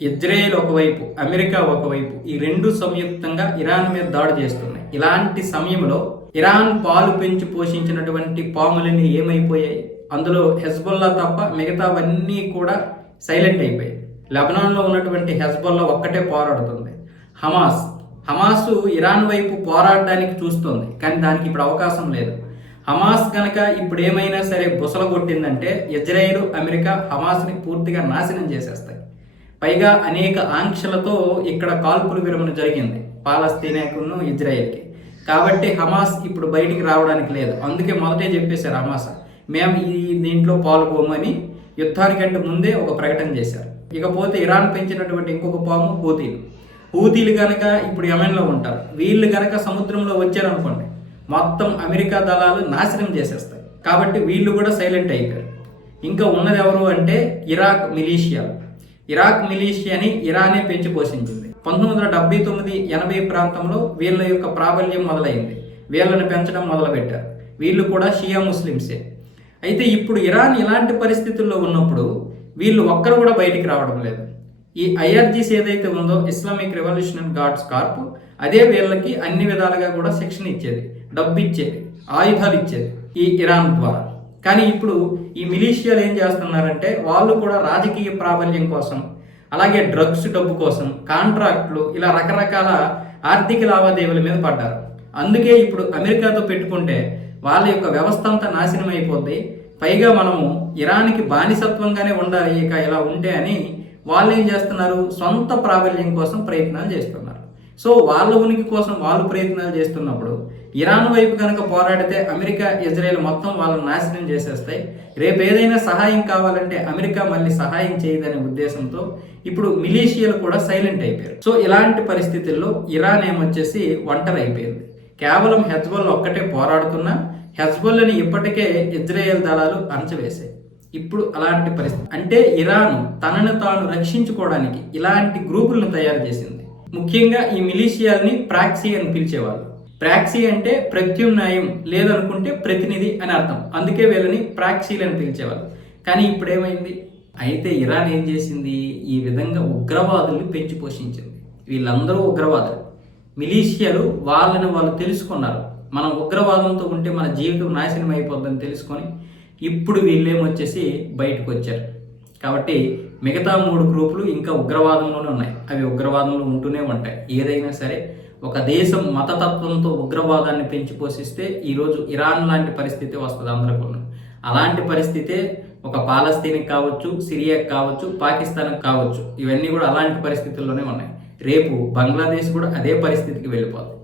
Israel ఒకవైపు, America ఒకవైపు ఈ రెండు సంయుక్తంగా ఇరాన్ మీద దాడి చేస్తున్నాయి. ఇలాంటి సమయంలో ఇరాన్ పాలు పెంచి పోషించినటువంటి పాములన్నీ ఏమైపోయాయి? అందులో హెజ్బొల్లా తప్ప మిగతావన్నీ కూడా సైలెంట్ అయిపోయాయి. లెబనాన్లో ఉన్నటువంటి హెజ్బొల్లా ఒక్కటే పోరాడుతుంది. హమాస్ ఇరాన్ వైపు పోరాడడానికి చూస్తుంది, కానీ దానికి ఇప్పుడు అవకాశం లేదు. హమాస్ కనుక ఇప్పుడు ఏమైనా సరే బుసలు కొట్టిందంటే ఇజ్రాయెల్, అమెరికా హమాస్ని పూర్తిగా నాశనం చేసేస్తాయి. పైగా అనేక ఆంక్షలతో ఇక్కడ కాల్పుల విరమణ జరిగింది పాలస్తీనాకును ఇజ్రాయెల్కి. కాబట్టి హమాస్ ఇప్పుడు బయటికి రావడానికి లేదు. అందుకే మొదటే చెప్పేశారు హమాస్, మేము దీంట్లో పాల్గొమని యుద్ధానికంటే ముందే ఒక ప్రకటన చేశారు. ఇకపోతే ఇరాన్ పెంచినటువంటి ఇంకొక పాము హూతీలు కనుక ఇప్పుడు యెమెన్లో ఉంటారు. వీళ్ళు కనుక సముద్రంలో వచ్చారనుకోండి, మొత్తం అమెరికా దళాలు నాశనం చేసేస్తాయి. కాబట్టి వీళ్ళు కూడా సైలెంట్ అయిపోయారు. ఇంకా ఉన్నది ఎవరు అంటే ఇరాక్ మిలీషియాని ఇరానే పెంచి పోషించింది. 1979-80 ప్రాంతంలో వీళ్ళ యొక్క ప్రాబల్యం మొదలైంది. వీళ్ళని పెంచడం మొదలుపెట్టారు. వీళ్ళు కూడా షియా ముస్లిమ్సే. అయితే ఇప్పుడు ఇరాన్ ఇలాంటి పరిస్థితుల్లో ఉన్నప్పుడు వీళ్ళు ఒక్కరు కూడా బయటికి రావడం లేదు. ఈ ఐఆర్జీసీ ఏదైతే ఉందో, ఇస్లామిక్ రెవల్యూషనరీ గార్డ్స్ కార్ప్, అదే వీళ్ళకి అన్ని విధాలుగా కూడా శిక్షణ ఇచ్చేది, డబ్బు ఇచ్చేది, ఆయుధాలు ఇచ్చేది ఈ ఇరాన్ ద్వారా. కానీ ఇప్పుడు ఈ మిలీషియాలు ఏం చేస్తున్నారంటే, వాళ్ళు కూడా రాజకీయ ప్రాబల్యం కోసం, అలాగే డ్రగ్స్ డబ్బు కోసం, కాంట్రాక్ట్లు, ఇలా రకరకాల ఆర్థిక లావాదేవీల మీద పడ్డారు. అందుకే ఇప్పుడు అమెరికాతో పెట్టుకుంటే వాళ్ళ యొక్క వ్యవస్థ అంతా నాశనం అయిపోద్ది. పైగా మనము ఇరాన్కి బానిసత్వంగానే ఉండాలి ఇక ఇలా ఉంటే అని వాళ్ళు ఏం చేస్తున్నారు, సొంత ప్రాబల్యం కోసం ప్రయత్నాలు చేస్తున్నారు. సో వాళ్ళ ఉనికి కోసం వాళ్ళు ప్రయత్నాలు చేస్తున్నప్పుడు ఇరాన్ వైపు కనుక పోరాడితే అమెరికా, ఇజ్రాయెల్ మొత్తం వాళ్ళని నాశనం చేసేస్తాయి. రేపు ఏదైనా సహాయం కావాలంటే అమెరికా మళ్ళీ సహాయం చేయదనే ఉద్దేశంతో ఇప్పుడు మిలీషియాలు కూడా సైలెంట్ అయిపోయారు. సో ఇలాంటి పరిస్థితుల్లో ఇరాన్ ఏమొచ్చేసి ఒంటరి అయిపోయింది. కేవలం హెజ్బొల్లా ఒక్కటే పోరాడుతున్నా హెజ్బొల్లాని ఇప్పటికే ఇజ్రాయెల్ దళాలు అణచివేశాయి. ఇప్పుడు అలాంటి పరిస్థితి అంటే ఇరాన్ తనను తాను రక్షించుకోవడానికి ఇలాంటి గ్రూపులను తయారు చేసింది. ముఖ్యంగా ఈ మిలీషియాల్ని ప్రాక్సీ అని పిలిచేవాళ్ళు. ప్రాక్సీ అంటే ప్రత్యామ్నాయం, లేదనుకుంటే ప్రతినిధి అని అర్థం. అందుకే వీళ్ళని ప్రాక్సీలు అని పిలిచేవాళ్ళు. కానీ ఇప్పుడు ఏమైంది? అయితే ఇరాన్ ఏం చేసింది, ఈ విధంగా ఉగ్రవాదుల్ని పెంచి పోషించింది. వీళ్ళందరూ ఉగ్రవాదులు. మిలీషియాలు వాళ్ళని వాళ్ళు తెలుసుకున్నారు, మనం ఉగ్రవాదంతో ఉంటే మన జీవితం నాశనం అయిపోద్దని తెలుసుకొని ఇప్పుడు వీళ్ళేమొచ్చేసి బయటకు వచ్చారు. కాబట్టి మిగతా 3 గ్రూపులు ఇంకా ఉగ్రవాదంలోనే ఉన్నాయి. అవి ఉగ్రవాదంలో ఉంటూనే ఉంటాయి. ఏదైనా సరే ఒక దేశం మతతత్వంతో ఉగ్రవాదాన్ని పెంచి పోషిస్తే ఈరోజు ఇరాన్ లాంటి పరిస్థితి వస్తుంది అందరికీ. అలాంటి పరిస్థితే ఒక పాలస్తీన్కి కావచ్చు, సిరియాకి కావచ్చు, పాకిస్తాన్కి కావచ్చు, ఇవన్నీ కూడా అలాంటి పరిస్థితుల్లోనే ఉన్నాయి. రేపు బంగ్లాదేశ్ కూడా అదే పరిస్థితికి వెళ్ళిపోతుంది.